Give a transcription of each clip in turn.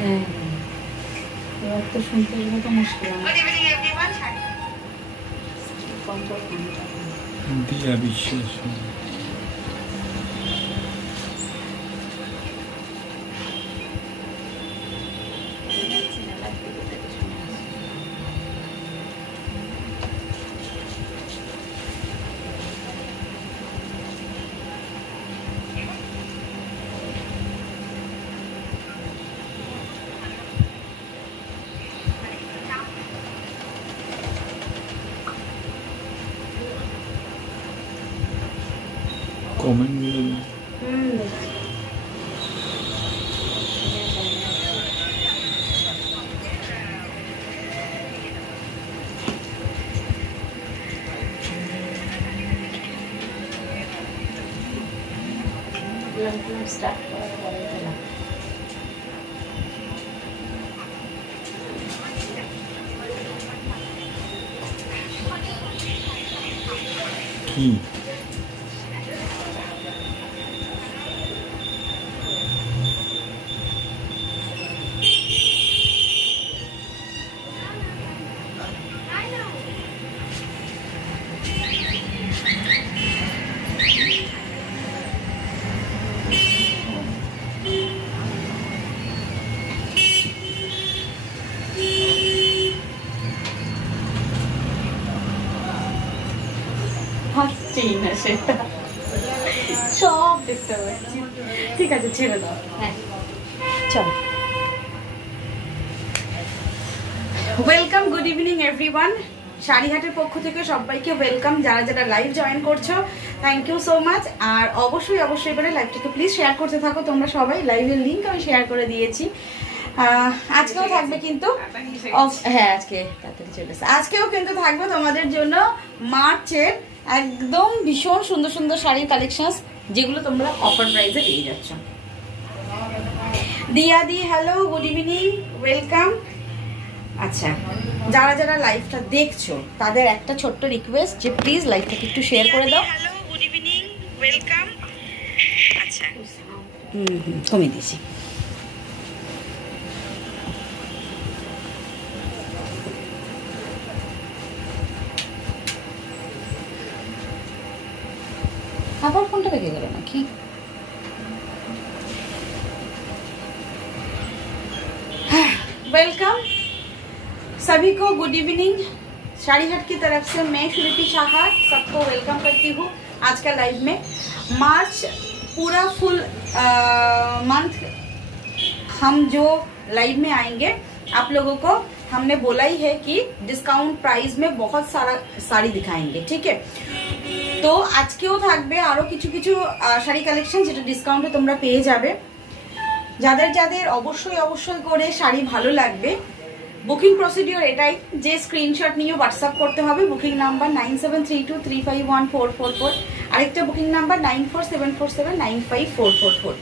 হ্যাঁ, এবার তো শুনতে গেলে তো মুশকিল দিয়া বিশ্বাস। কমেন্ট স্টার্ট করার পরে দিলাম। কি হাসছেই না সেটা, সব দেখতে পাচ্ছি। ঠিক আছে, ছেড়ে দাও। হ্যাঁ, চলো। Welcome, good evening everyone. শাড়িহাটের পক্ষ থেকে সবাইকে ওয়েলকাম। যারা যারা লাইভ জয়েন করছো, থ্যাংক ইউ সো মাচ। আর অবশ্যই অবশ্যই করে লাইভটাকে প্লিজ শেয়ার করতে থাকো তোমরা সবাই। লাইভের লিঙ্ক আমি শেয়ার করে দিয়েছি। আজকেও থাকবে কিন্তু, হ্যাঁ আজকে তাড়াতাড়ি চলে এসেছে। আজকেও কিন্তু থাকবে তোমাদের জন্য মার্চের একদম ভীষণ সুন্দর সুন্দর শাড়ির কালেকশন, যেগুলো তোমরা অফার প্রাইসে পেয়ে যাচ্ছ। দিয়াদি হ্যালো, গুড ইভিনিং, ওয়েলকাম। আচ্ছা, যারা যারা লাইভটা দেখছো তাদের একটা ছোট্ট রিকোয়েস্ট যে প্লিজ লাইভটাকে একটু শেয়ার করে দাও। Hello, good evening, welcome. আচ্ছা, কমিয়ে দিয়েছি। আবার ফোনটা বেঁকে গেল নাকি? वेलकम सभी को, गुड इवनिंग। शाड़ीहाट की तरफ से मैं श्रुति शाह सबको वेलकम करती हूँ आज का लाइव में। मार्च पूरा फुल मंथ हम जो लाइव में आएंगे, आप लोगों को हमने बोला ही है कि डिस्काउंट प्राइस में बहुत सारा साड़ी दिखाएंगे, ठीक है। तो আজকেও থাকবে আরো কিছু কিছু শাড়ি কালেকশন যেটা ডিসকাউন্টে তোমরা পেয়ে যাবে। যাদের যাদের অবশ্যই অবশ্যই করে শাড়ি ভালো লাগবে, বুকিং প্রসিডিওর এটাই যে স্ক্রিনশট নিয়ে হোয়াটসঅ্যাপ করতে হবে। বুকিং নাম্বার 9732351444, আরেকটা বুকিং নাম্বার 9474795444।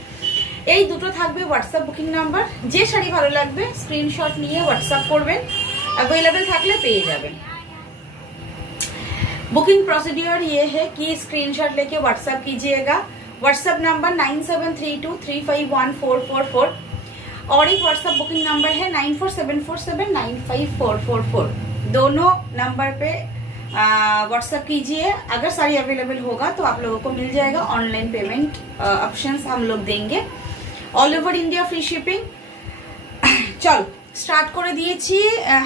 এই দুটো থাকবে হোয়াটসঅ্যাপ বুকিং নাম্বার। যে শাড়ি ভালো লাগবে স্ক্রিনশট নিয়ে হোয়াটসঅ্যাপ করবেন, अवेलेबल থাকলে পেয়ে যাবেন। बुकिंग प्रोसीड्योर ये है कि स्क्रीनशॉट लेके व्हाट्सएप कीजिएगा। व्हाट्सएप नंबर 9732351444 और एक व्हाट्सएप बुकिंग नंबर है 9474795444। दोनों नंबर पे व्हाट्सएप कीजिए। अगर साड़ी अवेलेबल होगा तो आप लोगों को मिल जाएगा। ऑनलाइन पेमेंट ऑप्शंस हम लोग देंगे। All over India free shipping. चल स्टार्ट করে দিয়েছি।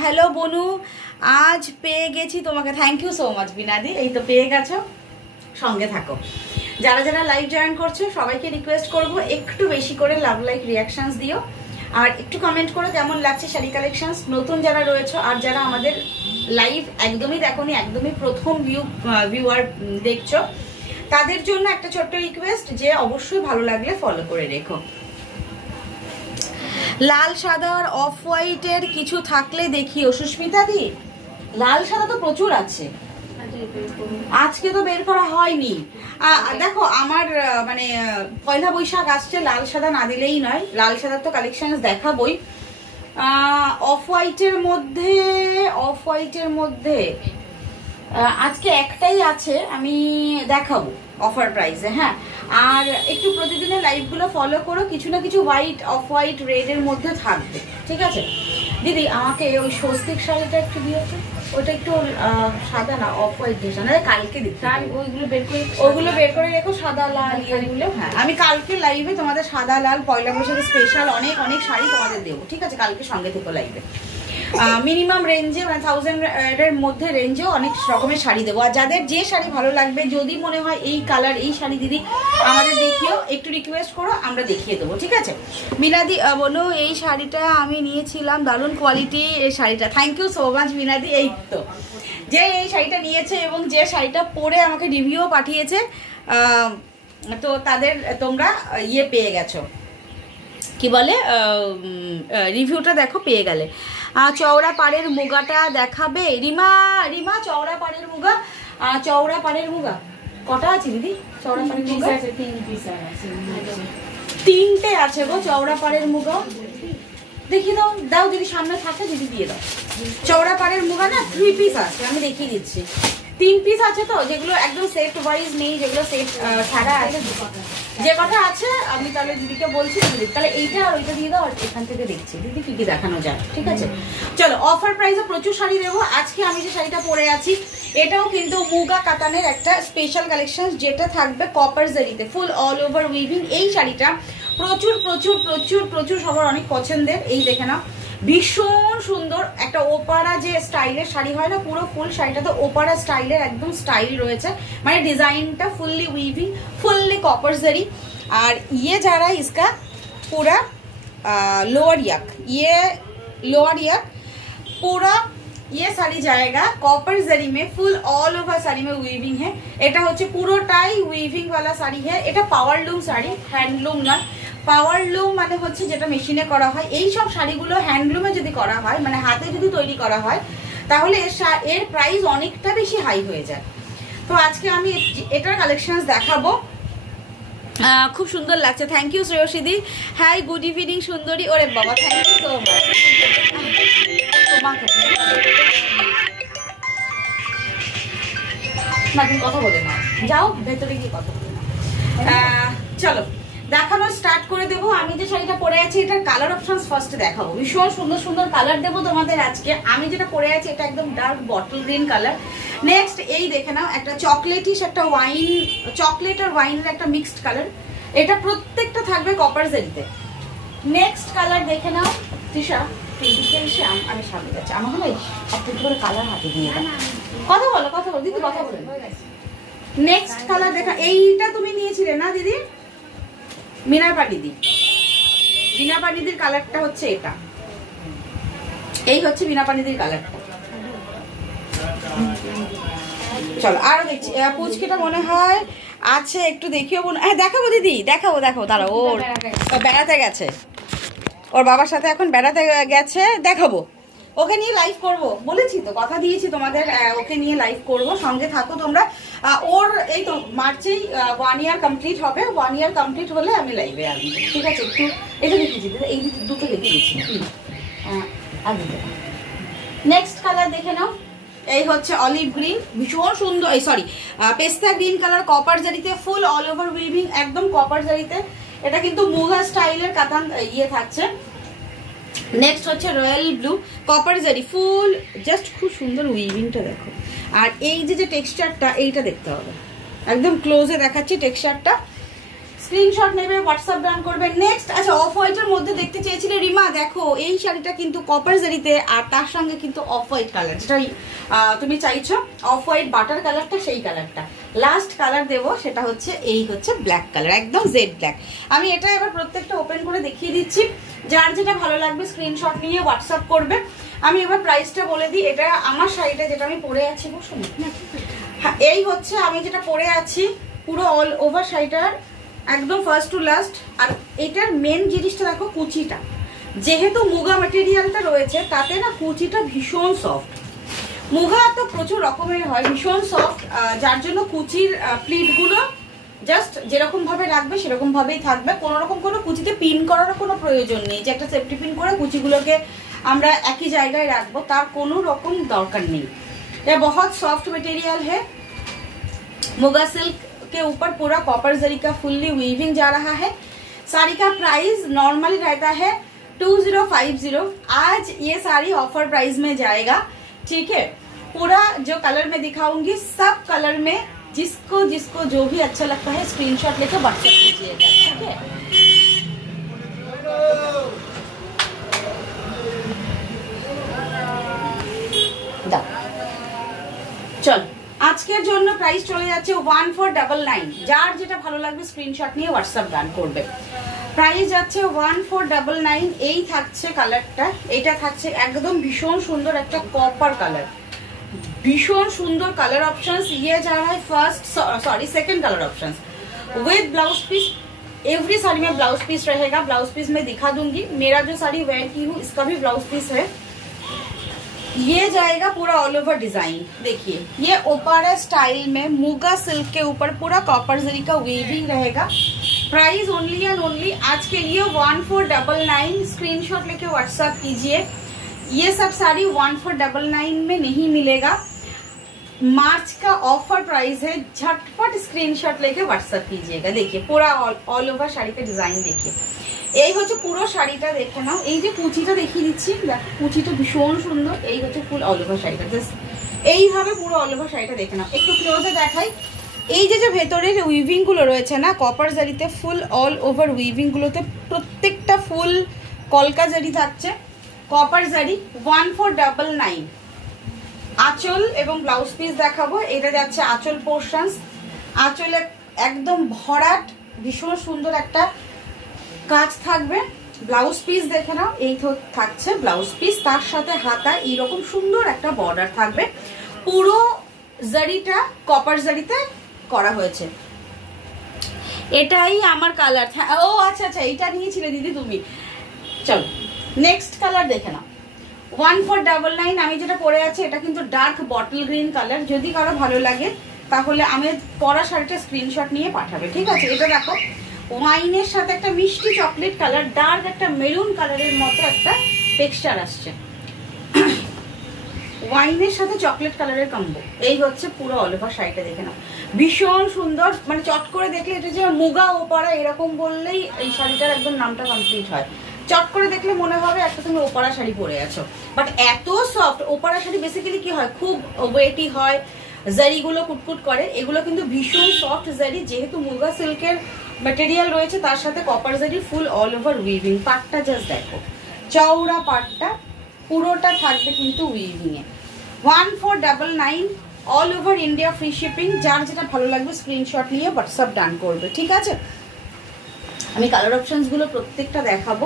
হ্যালো বনু, আজ পেয়ে গেছি তোমাকে। থ্যাংক ইউ সো মাচ বিনাদি, এই তো পেয়ে গেছো, সঙ্গে থাকো। যারা যারা লাইভ জয়েন করছো সবাইকে রিকোয়েস্ট করব একটু বেশি করে লাভ লাইক রিয়াকশনস দিও, আর একটু কমেন্ট করো কেমন লাগছে শাড়ি কালেকশনস। নতুন যারা রয়েছে আর যারা আমাদের লাইভ একদমই দেখোনি, একদমই প্রথম ভিউয়ার দেখছো, তাদের জন্য একটা ছোট্ট রিকোয়েস্ট যে অবশ্যই ভালো লাগলে ফলো করে রেখো। লাল সাদা আর অফ হোয়াইটের কিছু থাকলে দেখিও সুস্মিতা দি। লাল সাদা তো প্রচুর আছে, আজকে তো বের করা হয়নি। দেখো আমার মানে পয়লা বৈশাখ আসছে, লাল সাদা না দিলেই নয়। লাল সাদার তো কালেকশন দেখাবই। অফ হোয়াইটের মধ্যে আজকে একটাই আছে, আমি দেখাবো অফার প্রাইসে। হ্যাঁ, আর একটু প্রতিদিনের লাইভগুলো ফলো করো, কিছু না কিছু হোয়াইট, অফ হোয়াইট, রেডের মধ্যে থাকবে, ঠিক আছে? দিদি আমাকে ওই স্বস্তিক শাড়িটা একটু দিয়েছে, ওটা একটু সাদা না অফ হোয়াইট দিয়েছে না, কালকে দিতে ওইগুলো বের করে রেখো, সাদা লাল ইয়েগুলো। হ্যাঁ, আমি কালকে লাইভে তোমাদের সাদা লাল পয়লা বৈশাখের স্পেশাল অনেক অনেক শাড়ি তোমাদের দেবো, ঠিক আছে? কালকে সঙ্গে থেকো লাইভে। মিনিমাম রেঞ্জে মানে 1000 এর মধ্যে রেঞ্জেও অনেক রকমের শাড়ি দেবো। আর যাদের যে শাড়ি ভালো লাগবে, যদি মনে হয় এই কালার এই শাড়ি দিদি আমাদের দেখিও, একটু রিকোয়েস্ট করো, আমরা দেখিয়ে দেবো, ঠিক আছে? মিনাদি বলো এই শাড়িটা আমি নিয়েছিলাম, দারুণ কোয়ালিটি এই শাড়িটা। থ্যাংক ইউ সো মাচ মিনাদি। এই তো যে এই শাড়িটা নিয়েছে এবং যে শাড়িটা পরে আমাকে রিভিউ পাঠিয়েছে, তো তাদের তোমরা ইয়ে পেয়ে গেছো, কি বলে, রিভিউটা দেখো, পেয়ে গেলে। চওড়া পাড়ের মুগাটা দেখাবে রিমা? রিমা চওড়া পাড়ের মুগা, চওড়া পাড়ের মুগা কটা আছে দিদি? চওড়া পাড়ের মুগা 3টে আছে গো, চওড়া পাড়ের মুগা। দেখিয়ে দাও, দাও যদি সামনে থাকে দিদি দিয়ে দাও। চওড়া পাড়ের মুগা না 3 পিস আছে, আমি দেখিয়ে দিচ্ছি। 3 পিস আছে তো, যেগুলো একদম সেট ওয়াইজ নেই, যেগুলো সেট ছাড়া আছে, যে কটা আছে আমি তাহলে দিদিকে বলছি। দিদি তাহলে এইটা আর ওইটা দিয়ে দাও, আর এখান থেকে দেখছি দিদি কি কি দেখানো যায়, ঠিক আছে? চলো, অফার প্রাইসে প্রচুর শাড়ি দেবো। আজকে আমি যে শাড়িটা পরে আছি এটাও কিন্তু মুগা কাতানের একটা স্পেশাল কালেকশন, যেটা থাকবে কপার জারিতে, ফুল অল ওভার উইভিং। এই শাড়িটা প্রচুর প্রচুর প্রচুর প্রচুর সবার অনেক পছন্দের। এই দেখে নাও, ভীষণ সুন্দর একটা ওপারা যে স্টাইলের শাড়ি হয় না, পুরো ফুল শাড়িটাতে ওপারা স্টাইলের একদম স্টাইল রয়েছে, মানে ডিজাইনটা ফুললি উইভিং, ফুললি कॉपर जरी। और ये जा रहा है इसका पूरा लोअर यक, ये लोअर यक पूरा ये साड़ी जाएगा कॉपर जरी में, फुल ऑल ओवर साड़ी में वीविंग है। এটা হচ্ছে পুরোটাই উইভিং वाला শাড়ি है। এটা পাওয়ার লুম শাড়ি, হ্যান্ডলুম না। পাওয়ার লুম মানে হচ্ছে যেটা মেশিনে করা হয়। এই সব শাড়িগুলো হ্যান্ডলুমে যদি করা হয়, মানে হাতে যদি তৈরি করা হয়, তাহলে এর প্রাইস অনেকটা বেশি হাই হয়ে যায়। তো আজকে আমি এটার কালেকশনস দেখাবো। খুব সুন্দর লাগছে, থ্যাংক ইউ শ্রেয়সীদি। হাই গুড ইভিনিং সুন্দরী। ওরে বাবা, থ্যাংক ইউ সো মাচ। তোমাকে না, তুমি কথা বলে না, যাও ভেতরে গিয়ে কথা বলে না। চলো দেখানো স্টার্ট করে দেবো। আমি যে শাড়িটা পরে আছি এটার কালার অপশনস ফার্স্টে দেখাবো। ভীষণ সুন্দর সুন্দর কালার দেবো তোমাদের আজকে। আমি যেটা পরে আছি এটা একদম dark bottle green colour. Next এই দেখে নাও, একটা চকলেটিশ, একটা ওয়াইন, চকলেট আর ওয়াইনের একটা মিক্সড কালার। এটা প্রত্যেকটা থাকবে কপার জারিতে। নেক্সট কালার দেখে নাও, তৃষা আমি সামনে যাচ্ছি, আমার হলো একটা করে কালার হাতে দিয়ে কথা বলো, কথা বলো দিদি, কথা বলো। নেক্সট কালার দেখা, এইটা তুমি নিয়েছিলে না দিদি? মিনা পানিদি, বিনা পানিদির কালারটা হচ্ছে এটা। এই হচ্ছে বিনা পানিদির কালারটা। চলো আরো দেখছি। পুচকিটা মনে হয় আছে, একটু দেখিও বোন। হ্যাঁ দেখাবো দিদি, দেখাবো দেখাবো, দাঁড়াও। ওর বেড়াতে গেছে, ওর বাবার সাথে এখন বেড়াতে গেছে, দেখাবো। ওকে নিয়ে লাইভ করব, বলেছি তো, কথা দিয়েছি তোমাদের, ওকে নিয়ে লাইভ করব, সঙ্গে থাকো তোমরা। ওর এই তো মার্চেই 1 ইয়ার কমপ্লিট হবে। 1 ইয়ার কমপ্লিট হলে আমি লাইভে আসবো, ঠিক আছে? একটু এটা দেখিয়েছি, এই দুটো দেখিয়েছি। নেক্সট কালার দেখে নাও, এই হচ্ছে অলিভ গ্রিন, ভীষণ সুন্দর, এই সরি পেস্তা গ্রিন কালার, কপার জারিতে, ফুল অল ওভার উইভিং, একদম কপার জারিতে। এটা কিন্তু মুগা স্টাইলের কাতান ইয়ে থাকছে। নেক্সট হচ্ছে রয়্যাল ব্লু, কপার জারি, ফুল, জাস্ট খুব সুন্দর উইভিংটা দেখো। আর এই যে টেক্সচারটা, এইটা দেখতে হবে, একদম ক্লোজে দেখাচ্ছি টেক্সচারটা। স্ক্রিনশট নেবে, হোয়াটসঅ্যাপ ডান করবে। নেক্সট আচ্ছা, অফ হোয়াইটের মধ্যে দেখতে চেয়েছিলে রিমা, দেখো এই শাড়িটা কিন্তু কপার জারিতে, আর তার সঙ্গে কিন্তু অফ হোয়াইট কালার, যেটা তুমি চাইছো অফ হোয়াইট বাটার কালারটা, সেই কালারটা। লাস্ট কালার দেবো, সেটা হচ্ছে এই হচ্ছে ব্ল্যাক কালার, একদম জেড ব্ল্যাক। আমি এটা এবার প্রত্যেকটা ওপেন করে দেখিয়ে দিচ্ছি, যার যেটা ভালো লাগবে স্ক্রিনশট নিয়ে হোয়াটসঅ্যাপ করবে। আমি এবার প্রাইসটা বলে দিই। এটা আমার শাড়িটা যেটা আমি পরে আছি, হ্যাঁ এই হচ্ছে আমি যেটা পরে আছি, পুরো অল ওভার শাড়িটার একদম ফার্স্ট টু লাস্ট। আর এটার মেন জিনিসটা দেখো, কুচিটা, যেহেতু মুগা ম্যাটেরিয়ালটা রয়েছে তাতে না কুচিটা ভীষণ সফট। মুগা তো প্রচুর রকমের হয়, ভীষণ সফট, যার জন্য কুচির প্লিটগুলো জাস্ট যেরকম ভাবে রাখবে সেরকম ভাবেই থাকবে। কোনো রকম কোনো কুচিতে পিন করার কোনো প্রয়োজন নেই, যে একটা সেফটি পিন করে কুচিগুলোকে আমরা একই জায়গায় রাখবো, তার কোনো রকম দরকার নেই। ये बहुत सॉफ्ट मटेरियल है, मुगा सिल्क के ऊपर पूरा कॉपर जरी का फुल्ली वीविंग जा रहा है। साड़ी का प्राइस नॉर्मली रहता है 2050। आज ये साड़ी ऑफर प्राइस में जाएगा, ठीक है। पूरा जो कलर में दिखाऊंगी सब कलर में जिसको जिसको जो भी अच्छा लगता है स्क्रीनशॉट लेकर व्हाट्सएप कीजिएगा, ठीक है। चल আজকের জন্য প্রাইস চলে যাচ্ছে 1499। যার যেটা ভালো লাগবে স্ক্রিনশট নিয়ে হোয়াটসঅ্যাপ গান করবে। প্রাইস যাচ্ছে 1499। এই থাকছে কালারটা, এটা থাকছে একদম ভীষণ সুন্দর একটা কপার কালার, भीषण सुंदर कलर ऑप्शंस। ये जा रहा है second colour options with blouse piece. Every sari में ब्लाउज पीस रहेगा, ब्लाउज पीस में दिखा दूंगी। मेरा जो साड़ी वेयर की हूँ इसका भी ब्लाउज पीस है। ये जाएगा पूरा ऑल ओवर डिजाइन। देखिए ये ओपारा स्टाइल में मुगा सिल्क के ऊपर पूरा कॉपर जरी का वीविंग रहेगा। प्राइस ओनली एंड ओनली आज के लिए 1499। स्क्रीनशॉट लेके व्हाट्सएप कीजिए। ये सब साड़ी 1499 में नहीं मिलेगा, मार्च का ऑफर प्राइस है। झटपट स्क्रीनशॉट लेके व्हाट्सएप कीजिएगा। देखिए पूरा ऑल ओवर শাড়ি का डिजाइन देखिए। এই হচ্ছে পুরো শাড়িটা দেখে নাও। এই যে কুচিটা দেখিয়ে দিচ্ছি, দেখো কুচিটা ভীষণ সুন্দর। এই হচ্ছে ফুল অল ওভার শাড়িটা, জাস্ট এইভাবে পুরো অল ওভার শাড়িটা দেখে নাও। একটু ক্লোজে দেখাই। এই যে ভেতরের উইভিং গুলো রয়েছে না কপার জারিতে, ফুল অল ওভার উইভিং গুলোতে প্রত্যেকটা ফুল কলকা জারি থাকছে, কপার জারি। 1499। আঁচল এবং ব্লাউজ পিস দেখাবো। এটা যাচ্ছে আঁচল পোর্শনস। আঁচলে একদম ভরাট ভীষণ সুন্দর একটা কাজ থাকবে। ব্লাউজ পিস দেখে নাও, এই তো থাকছে ব্লাউজ পিস। তার সাথে হাতা এইরকম সুন্দর একটা বর্ডার থাকবে। পুরো জারিটা কপার জারিতে করা হয়েছে। এটাই আমার কালার। ও আচ্ছা আচ্ছা, এটা নিয়েছিলে দিদি তুমি। চলো নেক্সট কালার দেখে নাও। 1499। আমি যেটা পরে আছি এটা কিন্তু ডার্ক বটল গ্রিন কালার। যদি কারো ভালো লাগে তাহলে আমি পরা শাড়িটা স্ক্রিনশট নিয়ে পাঠাবে, ঠিক আছে। এটা দেখো ওয়াইনের সাথে একটা মিষ্টি চকলেট কালার, ডার্ক একটা মেরুন কালারের মতো একটা টেক্সচার আসছে। ওয়াইনের সাথে চকলেট কালারের কম্বো। এই হচ্ছে পুরো অল ওভার শাড়িটা দেখে নাও, ভীষণ সুন্দর। মানে চট করে দেখলে এটা যে মুগা ওপারা এরকম বললেই এই শাড়িটার একদম নামটা কমপ্লিট হয়। চট করে দেখলে মনে হবে একটা তুমি ওপারা শাড়ি পরে আছো, বাট এত সফট। ওপারা শাড়ি বেসিক্যালি কি হয়, খুব ওয়েটি হয়, জারিগুলো কুটকুট করে। এগুলো কিন্তু ভীষণ সফট জারি, যেহেতু মুগা সিল্কের ম্যাটেরিয়াল রয়েছে তার সাথে কপার জারি ফুল অল ওভার উইভিং। পাটটা জাস্ট দেখো, চওড়া পাটটা পুরোটা থাকবে কিন্তু উইভিং এ। 1499 all over India free shipping. যার যেটা ভালো লাগবে স্ক্রিনশট নিয়ে হোয়াটসঅ্যাপ ডান করবে, ঠিক আছে। আমি কালার অপশনস গুলো প্রত্যেকটা দেখাবো,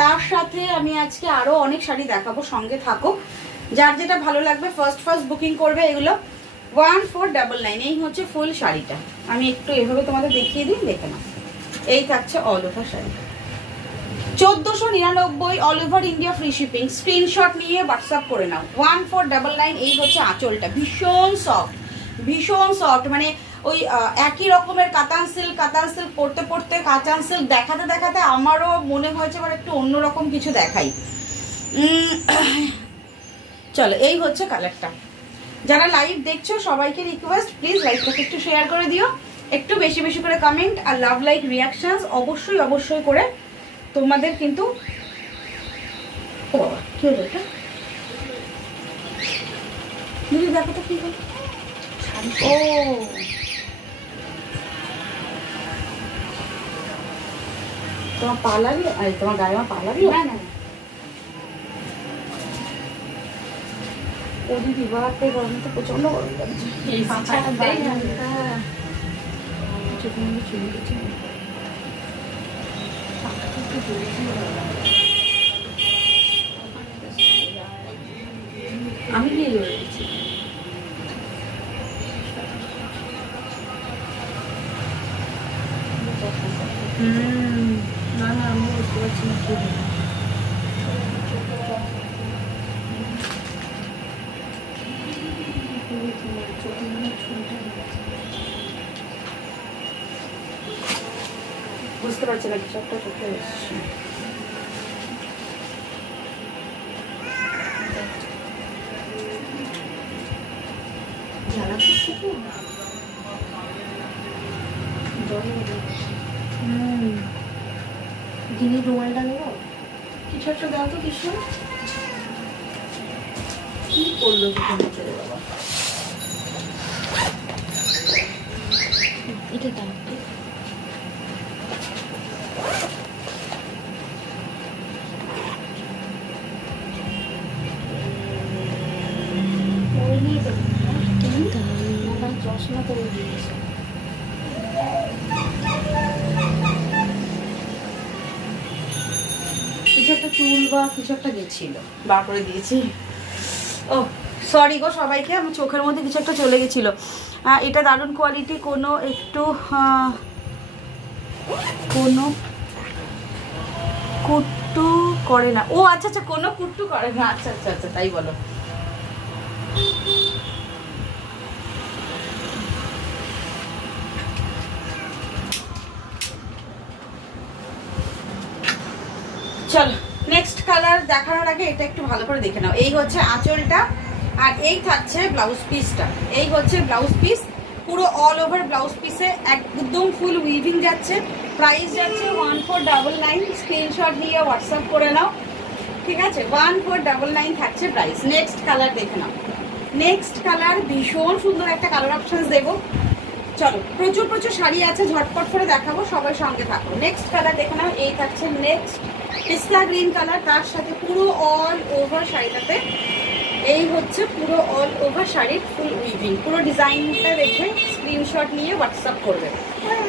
তার সাথে আমি আজকে আরো অনেক শাড়ি দেখাবো, সঙ্গে থাকো। যার যেটা ভালো লাগবে ফার্স্ট বুকিং করবে। এগুলো 1499। এই হচ্ছে ফুল শাড়িটা। আমি একটু এভাবে তোমাদের দেখিয়ে দিই, দেখে নাও। এই থাকছে all over sari 1499 all over India free shipping. Screenshot নিয়ে হোয়াটসঅ্যাপ করে নাও। 1499। এই হচ্ছে আঁচলটা, ভীষণ সফট। মানে ওই একই রকমের কাতান সিল্ক পড়তে পড়তে কাতান সিল্ক দেখাতে দেখাতে আমারও মনে হয়েছে এবার একটু অন্যরকম কিছু দেখাই। চলো এই হচ্ছে কালারটা। যারা লাইভ দেখছো সবাইকে রিকোয়েস্ট, প্লিজ লাইভটাকে একটু শেয়ার করে দিও, একটু বেশি বেশি করে কমেন্ট আর লাভ লাইক রিয়াকশনস অবশ্যই করে তোমাদের কিন্তু। ও কি হলো এটা দিদি, দেখো তো কি হলো। ও তোমার পা লাগলো, তোমার গায়ে আমার পা লাগলো। না ও দিদি বাপরে, গরম তো প্রচন্ড গরম লাগছে। আমি নিয়ে রয়েছি। না আমি বুঝতে পারছি না কি বুঝতে পারছি না, কিছু একটা চোখে এসছে। গিনি রুমালটা নেবো, কিছু একটা দাও তো কিছু। কি করলো বাবা? এটা দাও। চশমা করে দিয়েছে। কিছু একটা চুল বা কিছু একটা গেছিল, বার করে দিয়েছি। ও সরি গো সবাইকে, আমার চোখের মধ্যে কিছু একটা চলে গেছিল। এটা দারুণ কোয়ালিটি, কোনো একটু কোনো কুট্টু করে না। ও আচ্ছা আচ্ছা, কোনো কুট্টু করে না, আচ্ছা আচ্ছা আচ্ছা, তাই বলো। চলো নেক্সট কালার দেখানোর আগে এটা একটু ভালো করে দেখে নাও। এই হচ্ছে আঁচলটা, আর এই থাকছে ব্লাউজ পিসটা। এই হচ্ছে ব্লাউজ পিস, পুরো অল ওভার ব্লাউজ পিসে একদম ফুল উইভিং যাচ্ছে। প্রাইস যাচ্ছে 1499। স্ক্রিনশট নিয়ে হোয়াটসঅ্যাপ করে নাও, ঠিক আছে? 1499 থাকছে প্রাইস। নেক্সট কালার দেখে নাও। নেক্সট কালার ভীষণ সুন্দর একটা কালার অপশনস দেবো। চলো প্রচুর প্রচুর শাড়ি আছে, ঝটপট করে দেখাবো, সবাই সঙ্গে থাকো। নেক্সট কালার দেখে নাও। এই থাকছে নেক্সট পিস্তা গ্রিন কালার, তার সাথে পুরো অল ওভার শাড়িটাতে এই হচ্ছে পুরো অল ওভার শাড়ির ফুল উইভিং। পুরো ডিজাইনটা দেখে স্ক্রিনশট নিয়ে হোয়াটসঅ্যাপ করবে।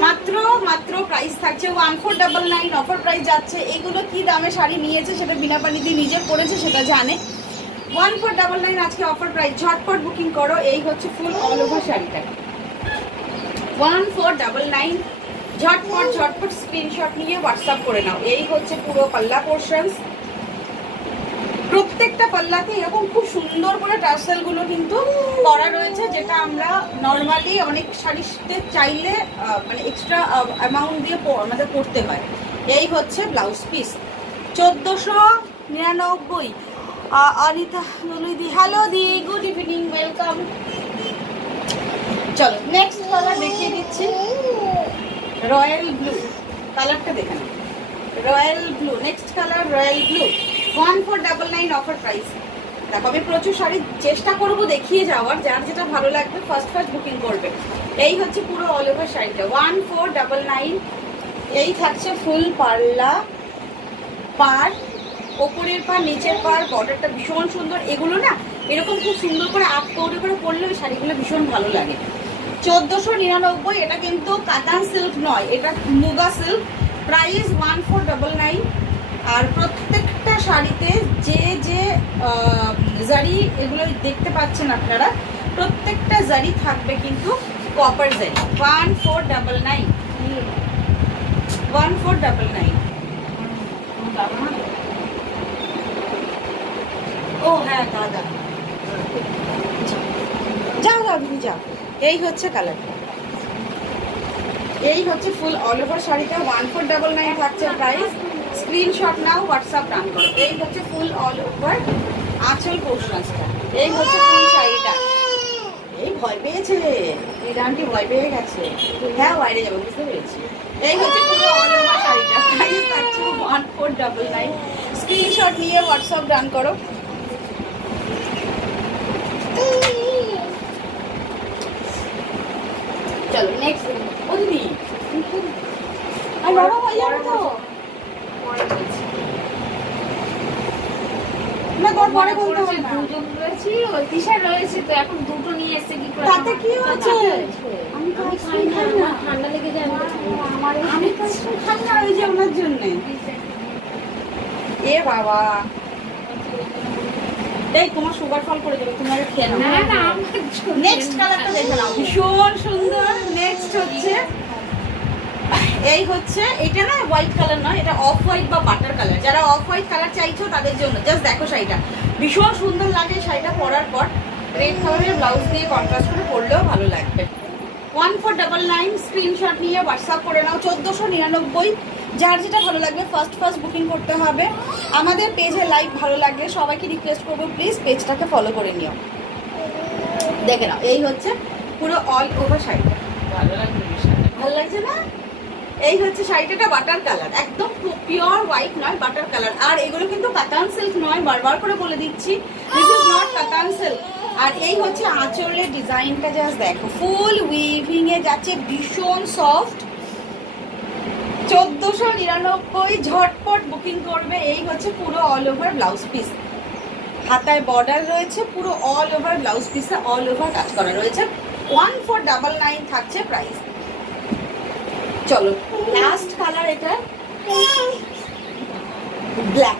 মাত্র প্রাইস থাকছে 1499। অফার প্রাইস যাচ্ছে। এগুলো কি দামে শাড়ি নিয়েছে সেটা বিনা পানিতে নিজে পড়েছে, সেটা জানে। 1499 আজকে অফার প্রাইস, ঝটপট বুকিং করো। এই হচ্ছে ফুল অল ওভার শাড়িটা 1499। ঝটপট স্ক্রিনশট নিয়ে হোয়াটসঅ্যাপ করে নাও। এই হচ্ছে পুরো পাল্লা পোর্শনস। প্রত্যেকটা পাল্লাতে এরকম খুব সুন্দর করে টার্সেল গুলো কিন্তু করা রয়েছে, যেটা আমরা নর্মালি অনেক শাড়িতে চাইলে মানে এক্সট্রা অ্যামাউন্ট দিয়ে আমাদের করতে হয়। এই হচ্ছে ব্লাউজ পিস 1499। অনিতা নলুদি, হ্যালো দি, গুড ইভিনিং, ওয়েলকাম। চলো নেক্সট কালার দেখিয়ে দিচ্ছি। রয়্যাল ব্লু কালারটা দেখে নাও। Royal blue, next colour royal blue 1499 offer price. দেখো আমি প্রচুর শাড়ি চেষ্টা করবো দেখিয়ে যাওয়ার, যার যেটা ভালো লাগবে ফার্স্ট বুকিং করবে। এই হচ্ছে পুরো অল ওভার শাড়িটা 1499। এই থাকছে ফুল পাল্লা, পার, ওপরের পার, নিচের পার, বর্ডারটা ভীষণ সুন্দর। এগুলো না এরকম খুব সুন্দর করে আপ কৌড়ে করে পরলে ওই শাড়িগুলো ভীষণ ভালো লাগে। 1499। এটা কিন্তু কাতান সিল্ক নয়, এটা মুগা সিল্ক। প্রাইস 1499। আর প্রত্যেকটা শাড়িতে যে যে জারি এগুলো দেখতে পাচ্ছেন আপনারা, প্রত্যেকটা জারি থাকবে কিন্তু কপার জারি। 1499। 1499। ও হ্যাঁ দাদা, যাও দিদি যাও। এই হচ্ছে কালারটা, এই হচ্ছে ফুল অল ওভার শাড়িটা 1499 থাকছে প্রাইস। স্ক্রিনশট নাও, হোয়াটসঅ্যাপ রান করো। এই হচ্ছে ফুল অল ওভার আঁচল পোর্শনসটা। এই হচ্ছে ফুল শাড়িটা। এই ভয় পেয়েছে, এই ডানটি ভয় পেয়ে গেছে। হ্যাঁ বাইরে যাবো, বুঝতে পেরেছি। এই হচ্ছে পুরো অল ওভার শাড়িটা, প্রাইস থাকছে 1499। স্ক্রিনশট নিয়ে হোয়াটসঅ্যাপ রান করো। চলো নেক্সট। ও দিদি আর বড় হয়ে যাবে তো না, পরে বলতে হবে না। দুটো রয়েছে, ওই টি-শার্ট রয়েছে তো, এখন দুটো নিয়ে এসে কি করে? তাতে কি হচ্ছে? আমি খাই না, ঠান্ডা লেগে যায়। আমি তো খাই না, ওই যে ওনার জন্য। এ বাবা, এই তোমার সুগার ফল করে যাবে, তুমি আগে খেয়ে নাও। না না, নেক্সট কালারটা দেখে নাও, ভীষণ সুন্দর। নেক্সট হচ্ছে এই হচ্ছে, এটা না হোয়াইট কালার নয়, এটা অফ হোয়াইট বা বাটার কালার। যারা অফ হোয়াইট কালার চাইছো তাদের জন্য জাস্ট দেখো শাড়িটা ভীষণ সুন্দর লাগে। শাড়িটা পরার পর রেড কালারের ব্লাউজ দিয়ে কন্ট্রাস্ট করে পরলেও ভালো লাগবে। 1499। স্ক্রিনশট নিয়ে হোয়াটসঅ্যাপ করে নাও। 1499। যার যেটা ভালো লাগবে ফার্স্ট বুকিং করতে হবে। আমাদের পেজে লাইভ ভালো লাগলে সবাইকে রিকোয়েস্ট করবো প্লিজ পেজটাকে ফলো করে নিও। দেখে নাও, এই হচ্ছে পুরো অল ওভার শাড়িটা ভালো লাগবে ভালো লাগছে না? এই হচ্ছে শাড়িটা বাটার কালার, একদম পিওর হোয়াইট নয়, বাটার কালার। আর এগুলো কিন্তু কাতান সিল্ক নয়, বারবার করে বলে দিচ্ছি, দিস ইজ নট কাতান সিল্ক। আর এই হচ্ছে আঁচলের ডিজাইনটা, জাস্ট দেখো ফুল উইভিং এ যাচ্ছে, ভীষণ সফট। 1499, ঝটপট বুকিং করবে। এই হচ্ছে পুরো অল ওভার ব্লাউজ পিস, হাতায় বর্ডার রয়েছে, পুরো অল ওভার ব্লাউজ পিসে অল ওভার কাজ করা রয়েছে। 1499 থাকছে প্রাইস। চলো লাস্ট কালার, এটা ব্ল্যাক।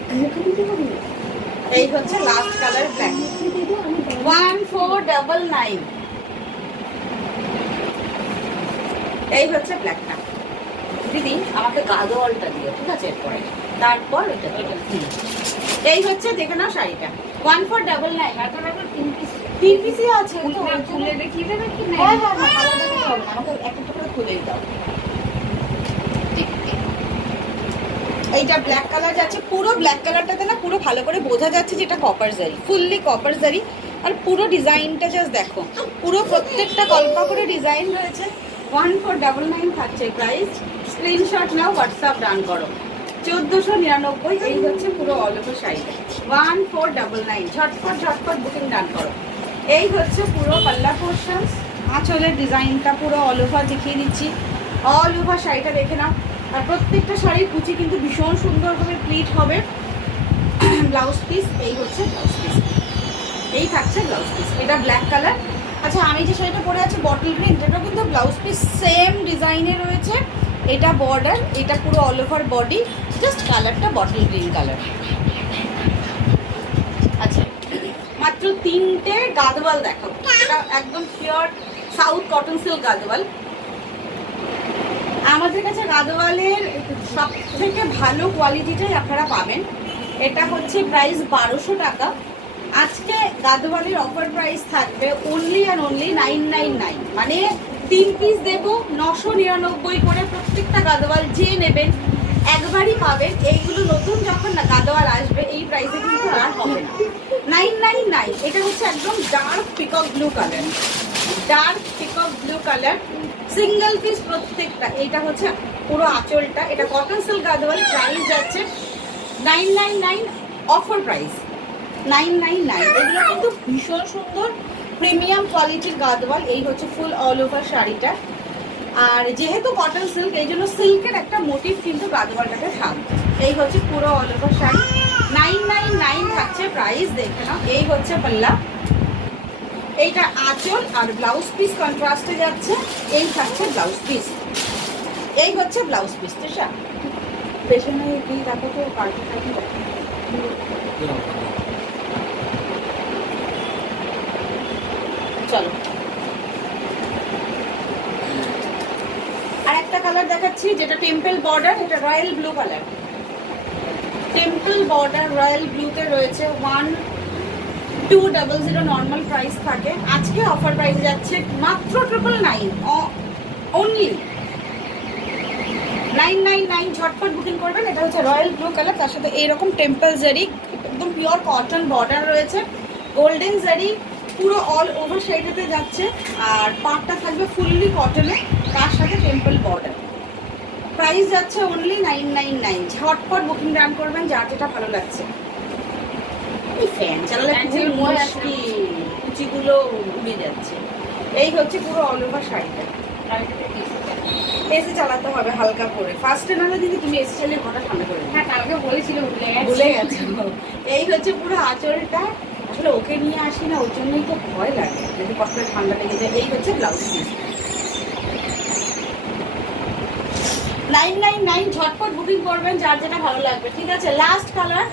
এই হচ্ছে লাস্ট কালার ব্ল্যাক, 1499। এই হচ্ছে ব্ল্যাকটা। দিদি আমাকে গাদোয়ালটা দিও, ঠিক আছে? এরপরে তারপর এটা এই হচ্ছে, দেখে নাও শাড়িটা 1499। এখন এখন 3 পিস 3 পিসই আছে। খুলে দেখিয়ে দেবে কি না? হ্যাঁ হ্যাঁ হ্যাঁ, আলাদা করে হবে না, আমাকে একটা করে খুলেই দাও। এইটা ব্ল্যাক কালার যাচ্ছে, পুরো ব্ল্যাক কালারটাতে না পুরো ভালো করে বোঝা যাচ্ছে যেটা কপার জারি, ফুললি কপার জারি। আর পুরো ডিজাইনটা জাস্ট দেখো, পুরো প্রত্যেকটা কল্পা করে ডিজাইন রয়েছে। 1499 থাকছে প্রাইস। স্ক্রিনশট নাও, হোয়াটসঅ্যাপ ডান করো। 1499। এই হচ্ছে পুরো অল ওভার শাড়িটা, 1499। ঝটপট ঝটপট বুকিং ডান করো। এই হচ্ছে পুরো পাল্লা পোর্শনস, আঁচলের ডিজাইনটা পুরো অল ওভার দেখিয়ে দিচ্ছি। অল ওভার শাড়িটা দেখে নাও। আর প্রত্যেকটা শাড়ির কুচি কিন্তু ভীষণ সুন্দরভাবে প্লিট হবে। ব্লাউজ পিস, এই হচ্ছে ব্লাউজ পিস, এই থাকছে ব্লাউজ পিস। এটা ব্ল্যাক কালার। আচ্ছা, আমি যে শাড়িটা পরে আছি বটল গ্রিন, এটাও কিন্তু ব্লাউজ পিস সেম ডিজাইনে রয়েছে। এটা বর্ডার, এটা পুরো অল ওভার বডি, জাস্ট কালারটা বটল গ্রিন কালার। আচ্ছা, মাত্র 3টে গাদওয়াল দেখো। এটা একদম pure south cotton silk Gadwal. আমাদের কাছে গাদওয়ালের সব থেকে ভালো কোয়ালিটিটাই আপনারা পাবেন। এটা হচ্ছে প্রাইস 1200 টাকা। আজকে গাদওয়ালের অফার প্রাইস থাকবে অনলি অ্যান্ড অনলি 999, মানে 3 পিস দেবো 999 করে। প্রত্যেকটা গাদওয়াল যে নেবেন একবারই পাবেন। এইগুলো নতুন যখন না গাদওয়াল আসবে এই প্রাইসে কিন্তু আর হবে না। 999। এটা হচ্ছে একদম dark peacock blue colour, dark peacock blue colour, single piece প্রত্যেকটা। এটা হচ্ছে পুরো আঁচলটা, এটা কটন সিল্ক গাদওয়াল। প্রাইস যাচ্ছে 999, অফার প্রাইস 999। এগুলো কিন্তু ভীষণ সুন্দর প্রিমিয়াম কোয়ালিটির গাদওয়াল। এই হচ্ছে ফুল অল ওভার শাড়িটা। আর যেহেতু কটন সিল্ক, এই জন্য সিল্কের একটা মোটিভ কিন্তু গাদওয়ালটাকে শান্ত। এই হচ্ছে পুরো অল ওভার শাড়ি, 999 থাকছে প্রাইস। দেখে নাও, এই হচ্ছে পাল্লা, এইটা আঁচল আর ব্লাউজ পিস কন্ট্রাস্টে যাচ্ছে। এই থাকছে ব্লাউজ পিস, এই হচ্ছে ব্লাউজ পিস। তৃষা পেছনে কি দেখো তো, কালকে থাকি চলো। আর একটা কালার দেখাচ্ছি, যেটা টেম্পল বর্ডার, এটা royal blue colour. Temple border royal ব্লুতে রয়েছে। 1200 নর্মাল প্রাইস থাকে, আজকে অফার প্রাইস যাচ্ছে মাত্র 999, অনলি 999। ঝটপট বুকিং করবেন। এটা হচ্ছে রয়্যাল ব্লু কালার, তার সাথে এইরকম টেম্পল জারি, একদম পিওর কটন বর্ডার রয়েছে, গোল্ডেন জারি পুরো অল ওভার শাড়িটাতে যাচ্ছে। আর পাটটা থাকবে ফুললি কটনে, তার সাথে টেম্পল বর্ডার। প্রাইস যাচ্ছে অনলি 999। ঝটপট বুকিং ডান করবেন, যার যেটা ভালো লাগছে। এই ফ্যান চালালে কুচিগুলো উড়ে যাচ্ছে। এই হচ্ছে পুরো অল ওভার শাড়িটা। এসি চালাতে হবে হালকা করে, ফার্স্টে নাহলে দিদি তুমি এসি চালিয়ে ঘন্টা ঠান্ডা করে। হ্যাঁ, কালকে বলেছিল, ভুলে গেছো। এই হচ্ছে পুরো আঁচলটা। আসলে ওকে নিয়ে আসি না, ওর জন্যই তো ভয় লাগে যদি কষ্ট ঠান্ডা লেগে যায়। এই হচ্ছে ব্লাউজ পিস, 999। ঝটপট বুকিং করবেন, যার যেটা ভালো লাগবে। ঠিক আছে, লাস্ট কালার,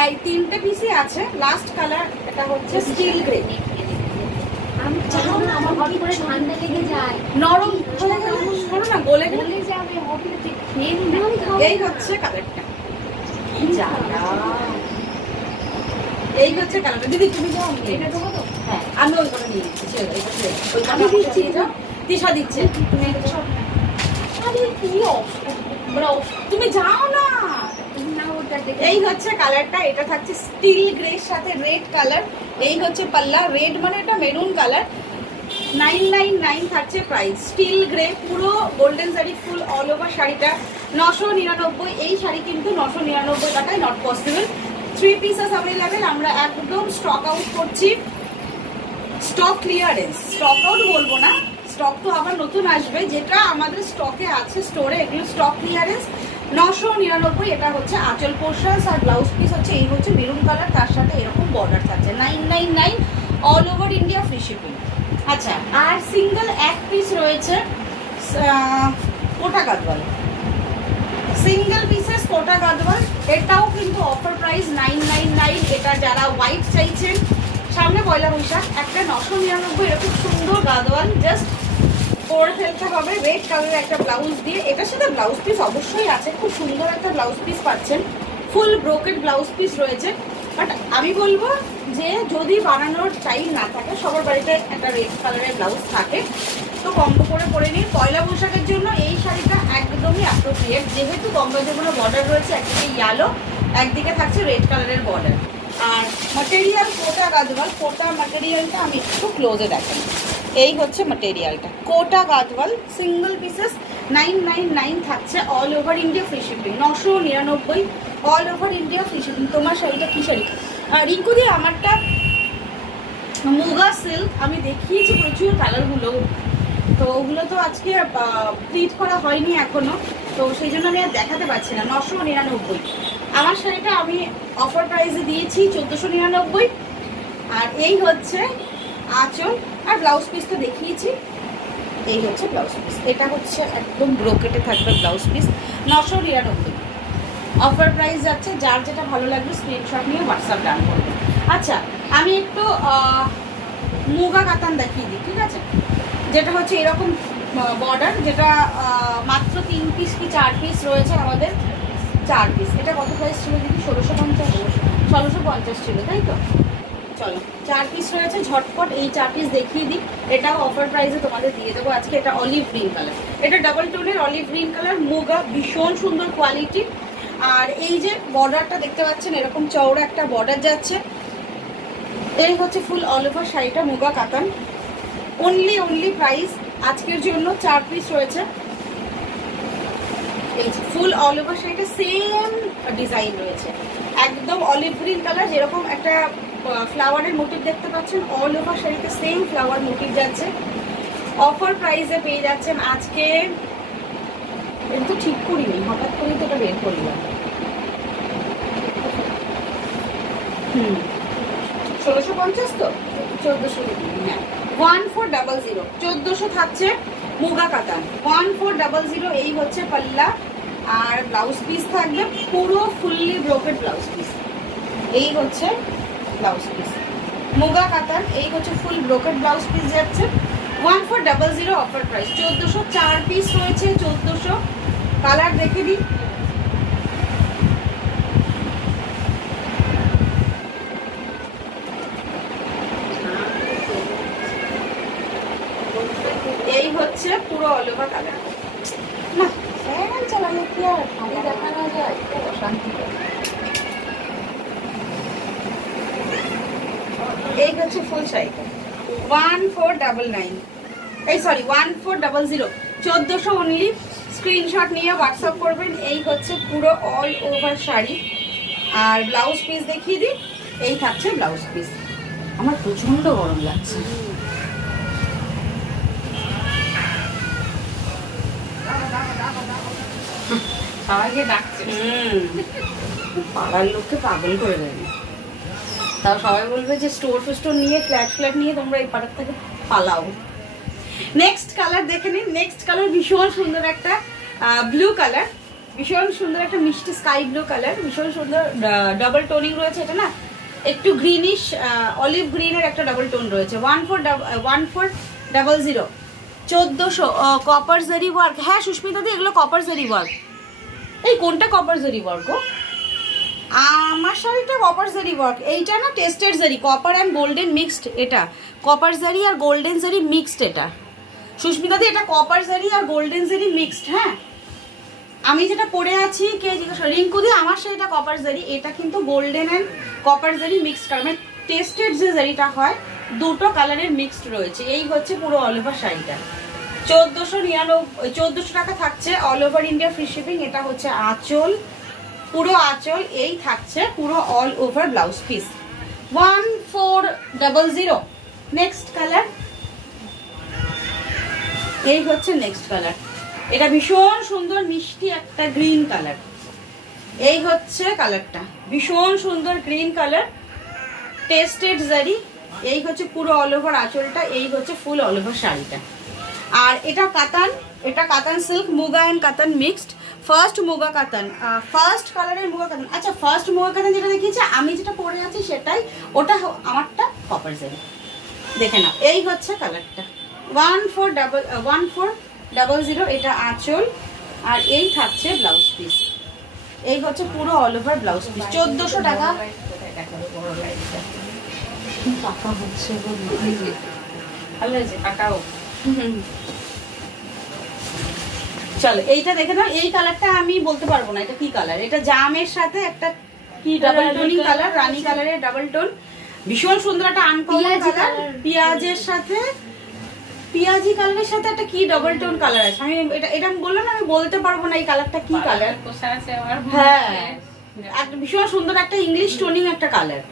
এই 3টে পিসই আছে। লাস্ট কালার, এটা হচ্ছে স্টিল গ্রে। আমি চাও না আমার হট করে ঠান্ডা লেগে যায়, নরম হয়ে গেলে শোনো না, গলে গেলে গলে যাবে, হট করে খেয়ে নিই। এই হচ্ছে কালারটা, কি জ্বালা। এই হচ্ছে কালারটা। দিদি তুমি যাও, এটা দেবো তো? হ্যাঁ, আমি ওই করে নিয়ে নিচ্ছি। আমি দিচ্ছি, দিশা দিচ্ছে। তুমি আরে কি তুমি যাও না। এই হচ্ছে কালারটা, এটা থাকছে স্টিল গ্রে সাথে রেড কালার। এই হচ্ছে পাল্লা, রেড মানে এটা মেরুন কালার। 999 থাকছে প্রাইস। স্টিল গ্রে পুরো গোল্ডেন শাড়ি ফুল অল ওভার শাড়িটা 999। এই শাড়ি কিন্তু 999 টাকায় নট পসিবল। 3 pieces available. আমরা একদম স্টক আউট করছি, স্টক ক্লিয়ারেন্স। স্টক আউট বলবো না, স্টক তো আবার নতুন আসবে। যেটা আমাদের স্টকে আছে স্টোরে এগুলো স্টক ক্লিয়ারেন্স। 999। এটা হচ্ছে আঁচল পোর্শনস আর ব্লাউজ পিস হচ্ছে এই হচ্ছে মেরুন কালার, তার সাথে এরকম বর্ডার থাকছে। 999 all over India free shipping. আচ্ছা, আর সিঙ্গেল এক পিস রয়েছে কোটা গাদওয়াল, সিঙ্গেল পিসেস কোটা গাদওয়াল। এটাও কিন্তু অফার প্রাইস 999। এটা যারা হোয়াইট চাইছেন, সামনে পয়লা বৈশাখ, একটা 999 এরকম সুন্দর গাদওয়াল জাস্ট পরে ফেলতে হবে রেড কালারের একটা ব্লাউজ দিয়ে। এটার সাথে ব্লাউজ পিস অবশ্যই আছে, খুব সুন্দর একটা ব্লাউজ পিস পাচ্ছেন, ফুল ব্রোকেড ব্লাউজ পিস রয়েছে। বাট আমি বলবো যে যদি বানানোর টাইম না থাকে, সবার বাড়িতে একটা রেড কালারের ব্লাউজ থাকে, তো কম্বো করে পরে নিয়ে পয়লা বৈশাখের জন্য এই শাড়িটা একদমই অ্যাপ্রোপ্রিয়েট। যেহেতু গঙ্গা যমুনা বর্ডার রয়েছে, একদিকে ইয়েলো একদিকে থাকছে রেড কালারের বর্ডার। আর ম্যাটেরিয়াল কোটা গাদওয়াল, কোটা ম্যাটেরিয়ালটা আমি একটু ক্লোজে দেখাই। এই হচ্ছে ম্যাটেরিয়ালটা কোটা গাদওয়াল, সিঙ্গেল পিসেস 999 থাকছে all over India free shipping. 999 all over India free shipping. তোমার শাড়িটা কি শাড়ি রিঙ্কু দিয়ে? আমারটা মুগা সিল্ক। আমি দেখিয়েছি প্রচুর কালারগুলো, তো ওগুলো তো আজকে প্লিট করা হয়নি এখনো, তো সেই জন্য আমি আর দেখাতে পারছি না। 999। আমার শাড়িটা আমি অফার প্রাইসে দিয়েছি 1499। আর এই হচ্ছে আঁচল আর ব্লাউজ পিস তো দেখিয়েছি। এই হচ্ছে ব্লাউজ পিস, এটা হচ্ছে একদম ব্রোকেটে থাকবে ব্লাউজ পিস। 999 অফার প্রাইস যাচ্ছে। যার যেটা ভালো লাগবে স্ক্রিনশট নিয়ে হোয়াটসঅ্যাপ ডান করবে। আচ্ছা, আমি একটু মুগা কাতান দেখিয়ে দিই, ঠিক আছে? যেটা হচ্ছে এরকম বর্ডার, যেটা মাত্র 3 পিস কি 4 পিস রয়েছে আমাদের। 4 পিস। এটা কত প্রাইস ছিল দিদি? 1650 ছিল, তাই তো? চলো, 4 পিস রয়েছে, ঝটপট এই 4 পিস দেখিয়ে দিই। এটাও অফার প্রাইসে তোমাদের দিয়ে দেবো আজকে। এটা অলিভ গ্রিন কালার, এটা ডাবল টোনের অলিভ গ্রিন কালার, মুগা, ভীষণ সুন্দর কোয়ালিটি। আর এই যে বর্ডারটা দেখতে পাচ্ছেন, এরকম চওড়া একটা বর্ডার যাচ্ছে। এই হচ্ছে ফুল অল ওভার শাড়িটা, মুগা কাতান। অনলি প্রাইস আজকের জন্য 4 পিস রয়েছে। এই ফুল অল ওভার শাড়িটা সেম ডিজাইন রয়েছে, একদম অলিভ গ্রিন কালার, যেরকম একটা ফ্লাওয়ারের মোটিভ দেখতে পাচ্ছেন, অল ওভার শাড়িতে সেম ফ্লাওয়ার মোটিভ যাচ্ছে। অফার প্রাইসে পেয়ে যাচ্ছেন আজকে। এটা তো ঠিক করিনি, হঠাৎ করেই তো এটা বের করলাম। 1650 তো 1400। হ্যাঁ, 1400 1400 থাকছে মুগা কাতান। 1400। এই হচ্ছে পাল্লা আর ব্লাউজ পিস থাকবে পুরো ফুললি ব্রোকেড ব্লাউজ পিস। এই হচ্ছে ব্লাউজ পিস মুগা কাতান। এই হচ্ছে ফুল ব্রোকেড ব্লাউজ পিস যাচ্ছে 1400 অফার প্রাইস। 1400 4 পিস রয়েছে, 1400। কালার দেখে দিই। এই হচ্ছে পুরো অল ওভার কালার। না ফ্যান চালালে কি আর শাড়ি দেখানো যায়? অশান্তি। এই হচ্ছে ফুল শাড়িটা 1499, এই সরি 1400। 1400 অনলি। স্ক্রিনশট নিয়ে হোয়াটসঅ্যাপ করবেন। এই হচ্ছে পুরো অল ওভার শাড়ি। আর ব্লাউজ পিস দেখিয়ে দিই। এই থাকছে ব্লাউজ পিস। আমার প্রচন্ড গরম লাগছে। সবাইকে ডাকছে, পাড়ার লোককে পাগল করে দেবে। তাও সবাই বলবে যে স্টোর ফেস্টোর নিয়ে ফ্ল্যাট নিয়ে তোমরা এই পাড়ার থেকে পালাও। নেক্সট কালার দেখে নিন। নেক্সট কালার ভীষণ সুন্দর একটা ব্লু কালার, ভীষণ সুন্দর একটা মিষ্টি স্কাই ব্লু কালার, ভীষণ সুন্দর ডাবল টোনিং রয়েছে। এটা না একটু গ্রিনিশ অলিভ গ্রিনের একটা ডাবল টোন রয়েছে। 1400 1400 কপার জারি ওয়ার্ক। হ্যাঁ সুস্মিতা দি, এগুলো কপার জারি ওয়ার্ক। এই কোনটা কপার জারি ওয়ার্ক গো? আমার শাড়িটা কপার জারি ওয়ার্ক। এইটা না টেস্টেড জারি, কপার অ্যান্ড গোল্ডেন মিক্সড। এটা কপার জারি আর গোল্ডেন জারি মিক্সড। এটা সুস্মিতা দি, এটা কপার জারি আর গোল্ডেন জারি মিক্সড। হ্যাঁ, আমি যেটা পরে আছি, কে জিজ্ঞাসা? রিঙ্কু দি, আমার শাড়িটা কপার জারি, এটা কিন্তু গোল্ডেন অ্যান্ড কপার জারি মিক্সড। কারণ টেস্টেড যে জারিটা হয় দুটো কালারের মিক্সড রয়েছে। এই হচ্ছে পুরো অল ওভার শাড়িটা 1499 টাকা থাকছে, all over India free shipping. এটা হচ্ছে আঁচল, পুরো আঁচল। এই থাকছে পুরো all over blouse piece 1400। Next colour, এই হচ্ছে নেক্সট কালার। এটা ভীষণ সুন্দর মিষ্টি একটা গ্রিন কালার। এই হচ্ছে কালারটা, ভীষণ সুন্দর গ্রিন কালার, টেস্টেড জারি। এই হচ্ছে পুরো অল ওভার আঁচলটা, এই হচ্ছে ফুল অল ওভার শাড়িটা। আর এটা কাতান, এটা কাতান সিল্ক, মুগা এন্ড কাতান মিক্সড। ফার্স্ট মুগা কাতান, ফার্স্ট কালারের মুগা কাতান। আচ্ছা, ফার্স্ট মুগা কাতান যেটা দেখিয়েছে আমি যেটা পরে আছি সেটাই, ওটা আমারটা কপার জারি। দেখে নাও, এই হচ্ছে কালারটা 1400। এটা আঁচল আর এই থাকছে ব্লাউজ পিস। এই হচ্ছে পুরো অল ওভার ব্লাউজ পিস 1400 টাকা। টাকা হচ্ছে চলো এইটা দেখে নাও। এই কালারটা আমি বলতে পারবো না এটা কি কালার। এটা জামের সাথে একটা কি ডাবল টোনিং কালার, রানী কালারের ডাবল টোন, ভীষণ সুন্দর একটা আনকমন কালার। পেঁয়াজের সাথে, পেঁয়াজি কালারের সাথে একটা কি ডাবল টোন কালার আছে। আমি এটা আমি বললাম না, আমি বলতে পারবো না এই কালারটা কি কালার। হ্যাঁ, একটা ভীষণ সুন্দর একটা ইংলিশ টোনিং একটা কালার।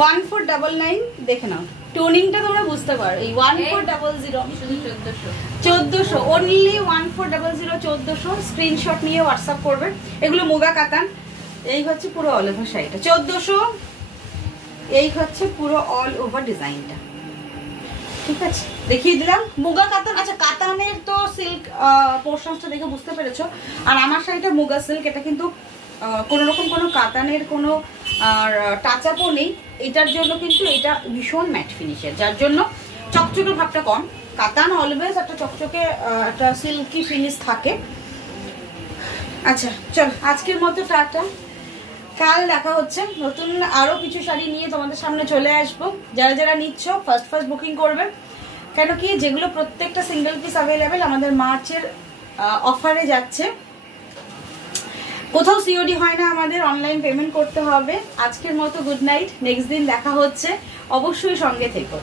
1499 দেখে নাও, টোনিংটা তোমরা বুঝতে পারো। এই 1400 1400 অনলি 1400 1400। স্ক্রিনশট নিয়ে হোয়াটসঅ্যাপ করবে। এগুলো মুগা কাতান। এই হচ্ছে পুরো অল ওভার শাড়িটা 1400। এই হচ্ছে পুরো অল ওভার ডিজাইনটা, ঠিক আছে, দেখিয়ে দিলাম মুগা কাতান। আচ্ছা, কাতানের তো সিল্ক পোর্শনটা দেখে বুঝতে পেরেছো। আর আমার শাড়িটা মুগা সিল্ক, এটা কিন্তু কোনো রকম কোনো কাতানের কোনো টাচ আপও নেই। এটার জন্য কিন্তু এটা ভীষণ ম্যাট ফিনিশের, যার জন্য চকচকে ভাবটা কম। কাতান অলওয়েজ একটা চকচকে একটা সিল্কি ফিনিশ থাকে। আচ্ছা চল, আজকের মতো টাটা, কাল দেখা হচ্ছে। নতুন আরো কিছু শাড়ি নিয়ে তোমাদের সামনে চলে আসবো। যারা যারা নিচ্ছ ফার্স্ট বুকিং করবে, কেন কি যেগুলো প্রত্যেকটা সিঙ্গেল পিস অ্যাভেলেবেল আমাদের মার্চের অফারে যাচ্ছে। কোথাও সিওডি হয় না, আমাদের অনলাইন পেমেন্ট করতে হবে। আজকের মতো গুড নাইট, নেক্সট দিন দেখা হচ্ছে, অবশ্যই সঙ্গে থেকো।